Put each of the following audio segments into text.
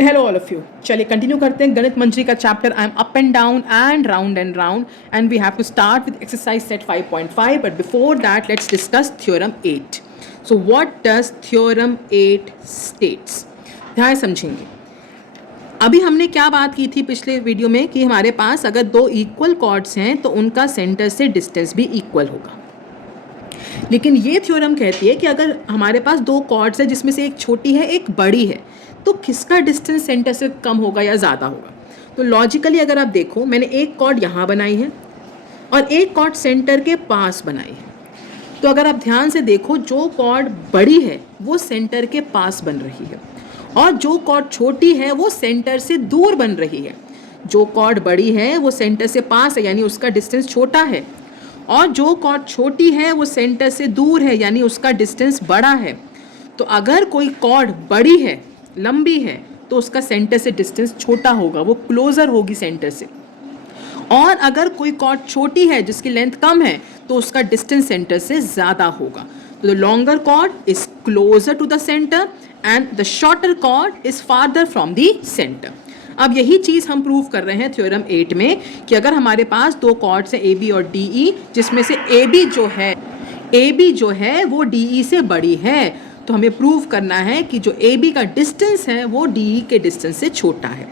Hello all of you. चलिए continue करते हैं गणित मंत्री का chapter. I am up and round and we have to start with exercise set 5.5, but before that let's discuss theorem 8। So what does theorem 8 states? ध्यान समझेंगे। अभी हमने क्या बात की थी पिछले वीडियो में कि हमारे पास अगर दो इक्वल कॉर्ड्स हैं तो उनका सेंटर से डिस्टेंस भी इक्वल होगा। लेकिन ये थ्योरम कहती है कि अगर हमारे पास दो कॉर्ड्स है जिसमें से एक छोटी है एक बड़ी है, तो किसका डिस्टेंस सेंटर से कम होगा या ज़्यादा होगा? तो लॉजिकली अगर आप देखो, मैंने एक कॉर्ड यहाँ बनाई है और एक कॉर्ड सेंटर के पास बनाई है। तो अगर आप ध्यान से देखो, जो कॉर्ड बड़ी है वो सेंटर के पास बन रही है और जो कॉर्ड छोटी है वो सेंटर से दूर बन रही है। जो कॉर्ड बड़ी है वो सेंटर से पास है, यानी उसका डिस्टेंस छोटा है, और जो कॉर्ड छोटी है वो सेंटर से दूर है, यानी उसका डिस्टेंस बड़ा है। तो अगर कोई कॉर्ड बड़ी है, लंबी है, तो उसका सेंटर से डिस्टेंस छोटा होगा, वो क्लोजर होगी सेंटर से। और अगर कोई कॉर्ड छोटी है जिसकी लेंथ कम है, तो उसका डिस्टेंस सेंटर से ज़्यादा होगा। तो the longer chord is closer to the centre and the shorter chord is farther from the centre. अब यही चीज़ हम प्रूव कर रहे हैं थ्योरम 8 में कि अगर हमारे पास दो कॉर्ड्स हैं ए बी और डी ई, जिसमें से ए बी जो है वो डी ई से बड़ी है, तो हमें प्रूव करना है कि जो ए बी का डिस्टेंस है वो डी ई के डिस्टेंस से छोटा है।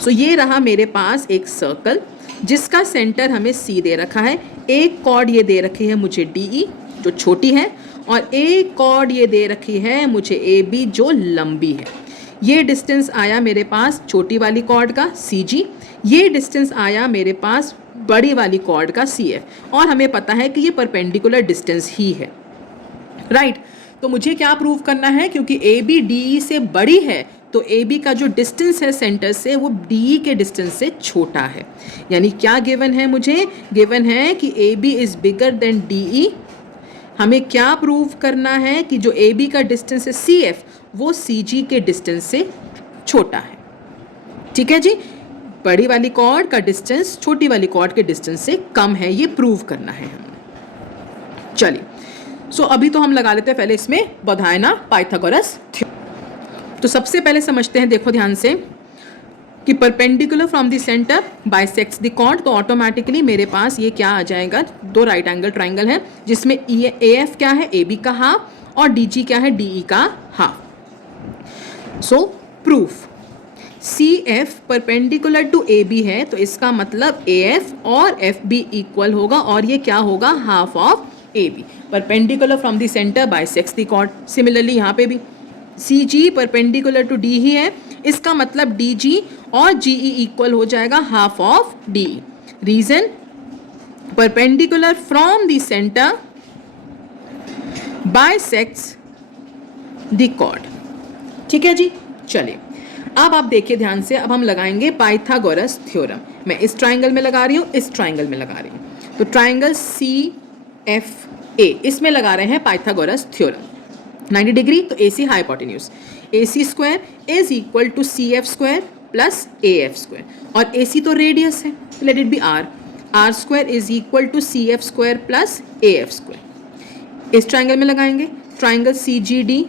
सो ये रहा मेरे पास एक सर्कल जिसका सेंटर हमें सी दे रखा है। एक कॉर्ड ये दे रखी है मुझे डी ई जो छोटी है, और एक कॉर्ड ये दे रखी है मुझे ए बी जो लंबी है। ये डिस्टेंस आया मेरे पास छोटी वाली कॉर्ड का सी जी, ये डिस्टेंस आया मेरे पास बड़ी वाली कॉर्ड का सी एफ, और हमें पता है कि ये परपेंडिकुलर डिस्टेंस ही है, राइट। तो मुझे क्या प्रूव करना है? क्योंकि ए बी डी ई से बड़ी है, तो ए बी का जो डिस्टेंस है सेंटर से वो डी ई के डिस्टेंस से छोटा है। यानी क्या गिवन है? मुझे गिवन है कि A B is bigger than D E. हमें क्या प्रूव करना है? कि जो ए बी का डिस्टेंस है सी एफ, वो सी जी के डिस्टेंस से छोटा है। ठीक है जी, बड़ी वाली कॉर्ड का डिस्टेंस छोटी वाली कॉर्ड के डिस्टेंस से कम है, ये प्रूव करना है हमें। चलिए, सो अभी तो हम लगा लेते हैं पहले इसमें बधायना पाइथागोरस थ्योरम। तो सबसे पहले समझते हैं, देखो ध्यान से, कि perpendicular from the centre bisects the chord. तो ऑटोमेटिकली मेरे पास ये क्या आ जाएगा? दो राइट एंगल ट्राइंगल है जिसमें ए एफ क्या है? ए बी का हाफ, और डी जी क्या है? डी ई का half. So proof, C F perpendicular to A B है, तो इसका मतलब ए एफ और एफ बी इक्वल होगा, और ये क्या होगा? Half of A B. Perpendicular from the centre bisects the chord. Similarly यहाँ पे भी C G perpendicular to D ही है, इसका मतलब डी जी और जी ई इक्वल हो जाएगा half of D E. Reason, perpendicular from the centre bisects the chord. ठीक है जी। चलिए, अब आप देखिए ध्यान से, अब हम लगाएंगे पाइथागोरस थ्योरम। मैं इस ट्राइंगल में लगा रही हूँ, इस ट्राइंगल में लगा रही हूँ। तो ट्राइंगल सी एफ ए, इसमें लगा रहे हैं पाइथागोरस थ्योरम। 90 डिग्री, तो A C hypotenuse, A C square is equal to C F square plus A F square, और ए सी तो रेडियस है, let it be R. R square is equal to C F square plus A F square. इस triangle में लगाएंगे triangle C G D,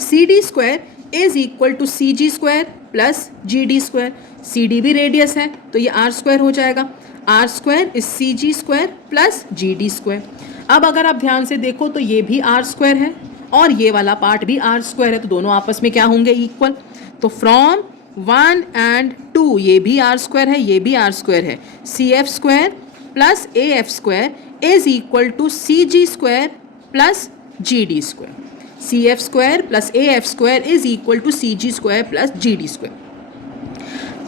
C D square is equal to C G square plus G D square. C D भी radius है, तो ये are square हो जाएगा। R square is C G square plus G D square. अब अगर आप ध्यान से देखो तो ये भी आर स्क्वायर है और ये वाला पार्ट भी आर स्क्वायर है, तो दोनों आपस में क्या होंगे? इक्वल। तो फ्रॉम 1 and 2 ये भी आर स्क्वायर है, ये भी आर स्क्वायर है। C F square plus A F square is equal to C G square plus G D square. C F square plus A F square is equal to C G square plus G D square.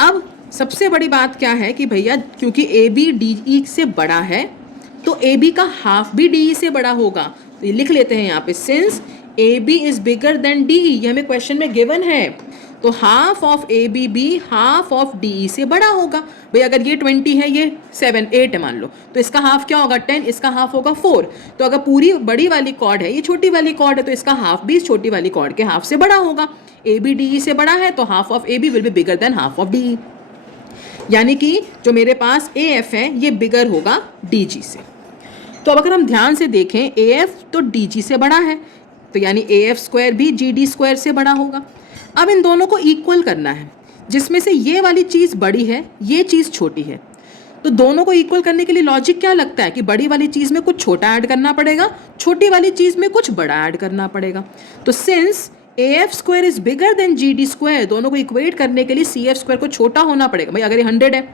अब सबसे बड़ी बात क्या है कि भैया, क्योंकि A B D E से बड़ा है, तो ए बी का हाफ भी डी ई से बड़ा होगा। तो ये लिख लेते हैं यहाँ पे, since A B is bigger than D E, ये हमें क्वेश्चन में गिवन है, तो हाफ ऑफ ए बी भी हाफ ऑफ डी ई से बड़ा होगा। भाई अगर ये 20 है, ये 7 8 है मान लो, तो इसका हाफ क्या होगा? 10, इसका हाफ होगा 4। तो अगर पूरी बड़ी वाली कॉर्ड है, ये छोटी वाली कॉर्ड है, तो इसका हाफ भी इस छोटी वाली कॉर्ड के हाफ से बड़ा होगा। ए बी डी ई से बड़ा है, तो half of A B will be bigger than half of D E, यानी कि जो मेरे पास ए एफ है ये बिगर होगा डी जी से। तो अब अगर हम ध्यान से देखें, ए एफ तो डी जी से बड़ा है, तो यानी ए एफ स्क्वायर भी जी डी स्क्वायर से बड़ा होगा। अब इन दोनों को इक्वल करना है, जिसमें से ये वाली चीज़ बड़ी है, ये चीज़ छोटी है। तो दोनों को इक्वल करने के लिए लॉजिक क्या लगता है कि बड़ी वाली चीज़ में कुछ छोटा ऐड करना पड़ेगा, छोटी वाली चीज़ में कुछ बड़ा ऐड करना पड़ेगा। तो since AF square is bigger then GD square, दोनों को इक्वेट करने के लिए CF स्क्वायर को छोटा होना पड़ेगा। भाई अगर ये 100 है,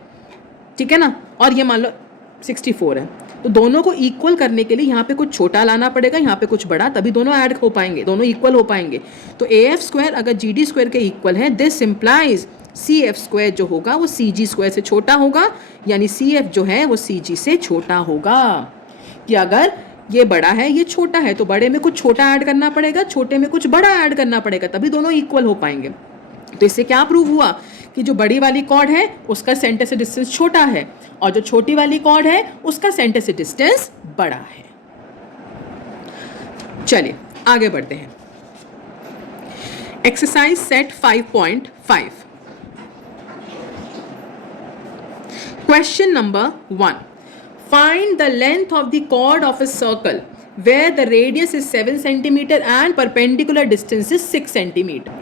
ठीक है ना, और ये मान लो 64 है, तो दोनों को इक्वल करने के लिए यहाँ पे कुछ छोटा लाना पड़ेगा, यहाँ पे कुछ बड़ा, तभी दोनों ऐड हो पाएंगे, दोनों इक्वल हो पाएंगे। तो AF स्क्वायर अगर GD स्क्वायर के इक्वल है, दिस इम्प्लाइज CF स्क्वायर जो होगा वो CG स्क्वायर से छोटा होगा, यानी CF जो है वो CG से छोटा होगा। कि अगर ये बड़ा है ये छोटा है, तो बड़े में कुछ छोटा ऐड करना पड़ेगा, छोटे में कुछ बड़ा ऐड करना पड़ेगा, तभी दोनों इक्वल हो पाएंगे। तो इससे क्या प्रूव हुआ कि जो बड़ी वाली कॉर्ड है उसका सेंटर से डिस्टेंस छोटा है, और जो छोटी वाली कॉर्ड है उसका सेंटर से डिस्टेंस बड़ा है। चलिए आगे बढ़ते हैं। Exercise set 5.5, question number 1, find the length of the chord of a circle where the radius is 7 centimeter and perpendicular distance is 6 centimeter।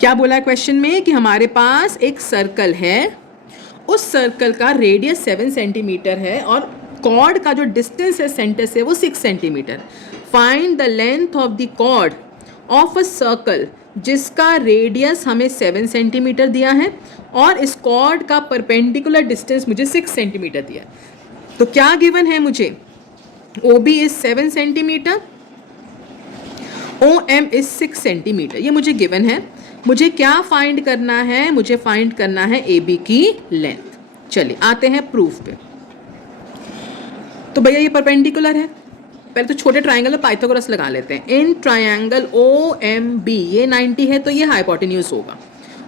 क्या बोला है क्वेश्चन में कि हमारे पास एक सर्कल है, उस सर्कल का रेडियस 7 सेंटीमीटर है और कॉर्ड का जो डिस्टेंस है सेंटर से वो 6 centimetre. Find the length of the chord of a circle जिसका रेडियस हमें 7 सेंटीमीटर दिया है और इस कॉर्ड का परपेंडिकुलर डिस्टेंस मुझे 6 सेंटीमीटर दिया है। तो क्या गिवन है मुझे, OB is 7 centimetre, OM is 6 centimetre, ये मुझे गिवन है। मुझे क्या फाइंड करना है, मुझे फाइंड करना है AB की लेंथ। चलिए आते हैं प्रूफ पे। तो भैया ये परपेंडिकुलर है, पहले तो छोटे ट्राइंगल में पाइथागोरस लगा लेते हैं। इन ट्राइंगल OMB ये 90 है, तो ये हाइपोटेन्यूज होगा।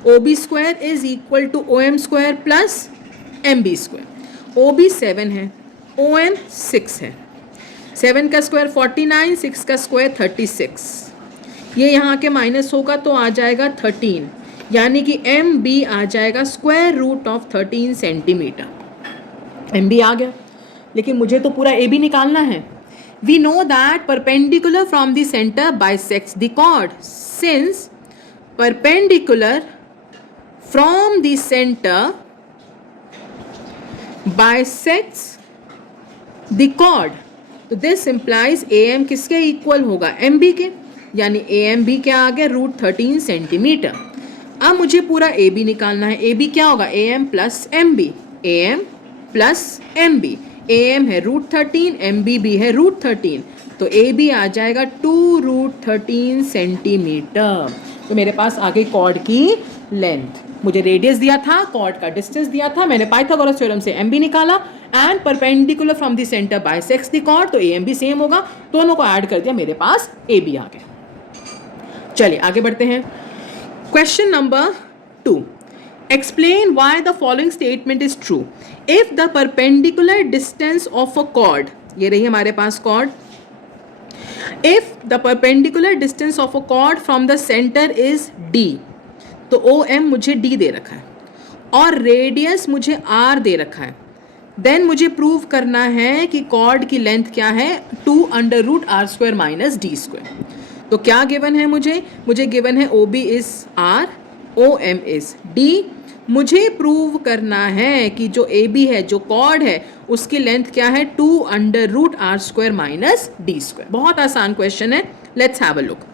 OB square is equal to OM square plus MB square. OB 7 है, OM 6 है, 7 का स्क्वायर 49, 6 का स्क्वायर 36, ये यहाँ के माइनस होगा तो आ जाएगा 13, यानी कि MB आ जाएगा square root of 13 centimetre. MB आ गया, लेकिन मुझे तो पूरा AB निकालना है। We know that perpendicular from the centre bisects the chord, since perpendicular from the centre bisects the chord, तो दिस इम्प्लाइज AM किसके इक्वल होगा, MB के, यानी AMB क्या आ गया, रूट 13 सेंटीमीटर। अब मुझे पूरा AB निकालना है। AB क्या होगा, AM plus MB, AM plus MB, AM है रूट 13, MB भी है रूट 13, तो AB आ जाएगा 2 रूट 13 सेंटीमीटर। तो मेरे पास आ गई कॉर्ड की लेंथ। मुझे रेडियस दिया था, कॉर्ड का डिस्टेंस दिया था, मैंने पाइथागोरस थ्योरम से MB निकाला, and perpendicular from the centre bisects the chord, तो AM भी सेम होगा, दोनों को ऐड कर दिया, मेरे पास AB आ गया। चलिए आगे बढ़ते हैं। Question number 2, explain why the following statement is true if the perpendicular distance of a chord, ये रही हमारे पास chord, if the perpendicular distance of a chord from the centre is D, तो OM मुझे D दे रखा है और रेडियस मुझे R दे रखा है, देन मुझे प्रूव करना है कि कॉर्ड की लेंथ क्या है, 2 under root R square minus D square. तो क्या गिवन है मुझे गिवन है OB is R, OM is D। मुझे प्रूव करना है कि जो AB है, जो कॉर्ड है, उसकी लेंथ क्या है, 2 under root R square minus D square. बहुत आसान क्वेश्चन है, लेट्स हैव अ लुक।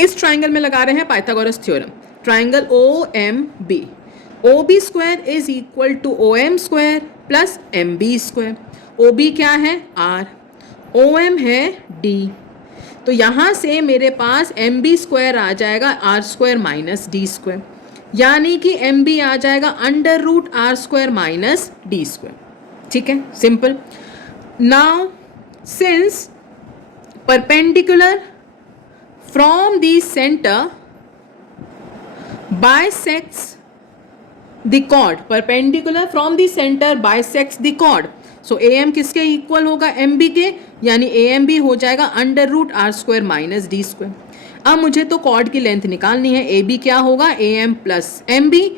इस ट्राइंगल में लगा रहे हैं Pythagoras theorem, triangle OMB, OB square is equal to OM square plus MB square. OB क्या है, R, OM है D, तो यहाँ से मेरे पास MB स्क्वायर आ जाएगा R square minus D square, यानी कि MB आ जाएगा under root R square minus D square. ठीक है, simple. Now since perpendicular from the center bisects the chord, perpendicular from the center bisects the chord, so AM किसके equal होगा, MB के, यानी AMB हो जाएगा under root R square minus D square. अब मुझे तो कॉर्ड की लेंथ निकालनी है, AB क्या होगा, AM प्लस MB,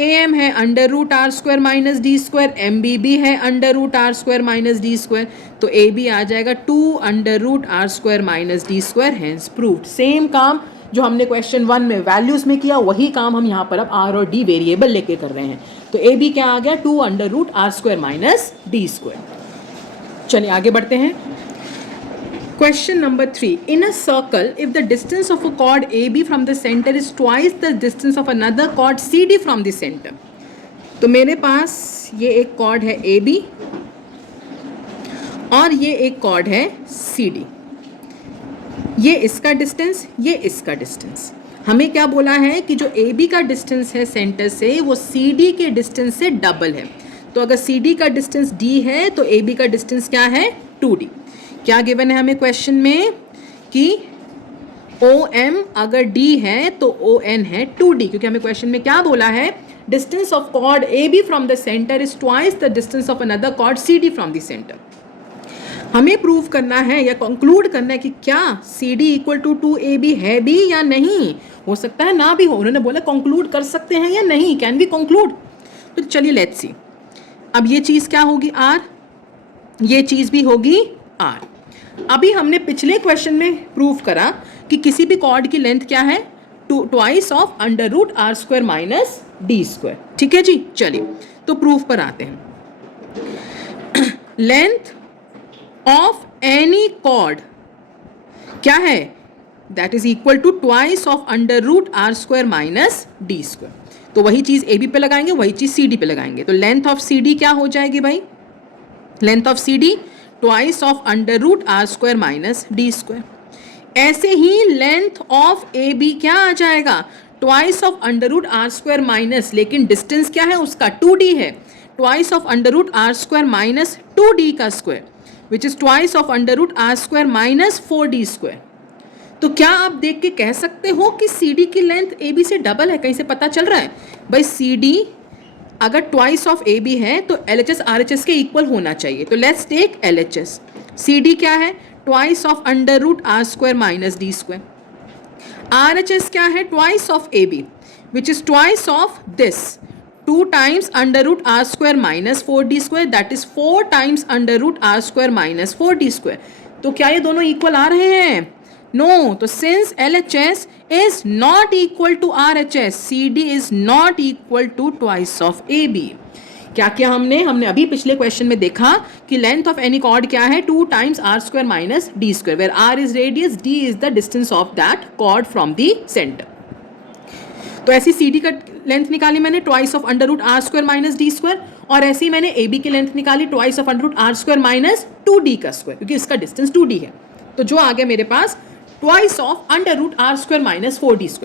AM है under root R square minus D square, MB भी है under root R square minus D square, तो AB आ जाएगा 2 under root R square minus D square, hence proved. Same काम जो हमने क्वेश्चन 1 में वैल्यूज़ में किया वही काम हम यहाँ पर अब आर और डी वेरिएबल लेके कर रहे हैं। तो ए बी क्या आ गया, 2√r² माइनस d²। चलिए आगे बढ़ते हैं। Question number 3. In a circle, if the distance of a chord AB from the center is twice the distance of another chord CD from the center. तो मेरे पास ये एक chord है AB और ये एक chord है CD। ये इसका डिस्टेंस, ये इसका डिस्टेंस। हमें क्या बोला है कि जो AB का डिस्टेंस है सेंटर से वो CD के डिस्टेंस से डबल है। तो अगर CD का डिस्टेंस D है तो AB का डिस्टेंस क्या है, 2D। क्या गिवन है हमें क्वेश्चन में कि OM अगर D है तो ON है 2D, क्योंकि हमें क्वेश्चन में क्या बोला है, distance of chord AB from the centre is twice the distance of another chord CD from the centre. हमें प्रूव करना है या कंक्लूड करना है कि क्या CD इक्वल टू 2AB है भी या नहीं। हो सकता है ना भी हो, उन्होंने बोला कंक्लूड कर सकते हैं या नहीं, कैन वी कंक्लूड। तो चलिए लेट्स सी। अब ये चीज़ क्या होगी R, ये चीज़ भी होगी R। अभी हमने पिछले क्वेश्चन में प्रूव करा कि किसी भी कॉर्ड की लेंथ क्या है, twice of √r² minus d²। ठीक है जी, चलिए तो प्रूफ पर आते हैं। लेंथ ऑफ एनी कॉर्ड क्या है, that is equal to twice of √r² minus d²। तो वही चीज़ AB पे लगाएंगे, वही चीज़ CD पे लगाएंगे। तो लेंथ ऑफ CD क्या हो जाएगी भाई, length of CD twice of √r² minus d²। ऐसे ही लेंथ ऑफ AB क्या आ जाएगा, ट्वाइस ऑफ √r² माइनस, लेकिन डिस्टेंस क्या है उसका 2D है, twice of √r² minus 2D का square which is twice of √r² minus 4D²। तो क्या आप देख के कह सकते हो कि CD की लेंथ AB से डबल है, कहीं से पता चल रहा है भाई CD अगर ट्वाइस ऑफ AB है तो LHS RHS के इक्वल होना चाहिए। तो लेट्स टेक LHS। CD क्या है, twice of √r² minus d²। RHS क्या है, twice of AB which is twice of this, 2 times √r² minus 4D², that is 4 times √r² minus 4D²। तो क्या ये दोनों इक्वल आ रहे हैं, नो। तो since LHS is not equal to RHS, CD is not equal to twice of AB। क्या किया हमने अभी पिछले क्वेश्चन में देखा कि लेंथ ऑफ एनी कॉर्ड क्या है, 2 times r² minus d², where r is radius, d is the distance of that chord from the centre. तो ऐसी CD का लेंथ निकाली मैंने twice of √r² minus d², और ऐसे ही मैंने AB की लेंथ निकाली twice of √r² minus 2D का स्क्वायर, क्योंकि इसका डिस्टेंस 2D है। तो जो आ गया मेरे पास twice of √r² minus 4D²।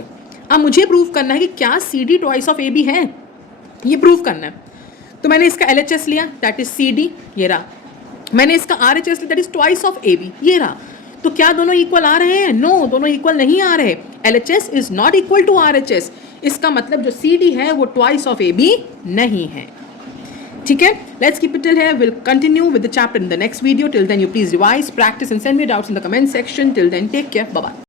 अब मुझे प्रूव करना है कि क्या CD ट्वाइस ऑफ AB है, ये प्रूव करना है। तो मैंने इसका LHS लिया, दैट इज CD, ये रहा। मैंने इसका RHS लिया, that is twice of AB, ये रहा। तो क्या दोनों इक्वल आ रहे हैं, नो, दोनों इक्वल नहीं आ रहे। LHS is not equal to RHS, इसका मतलब जो CD है वो ट्वाइस ऑफ AB नहीं है। ठीक है, let's keep it till here. We'll continue with the chapter in the next video. Till then, you please revise, practice, and send me doubts in the comment section. Till then, take care. Bye bye.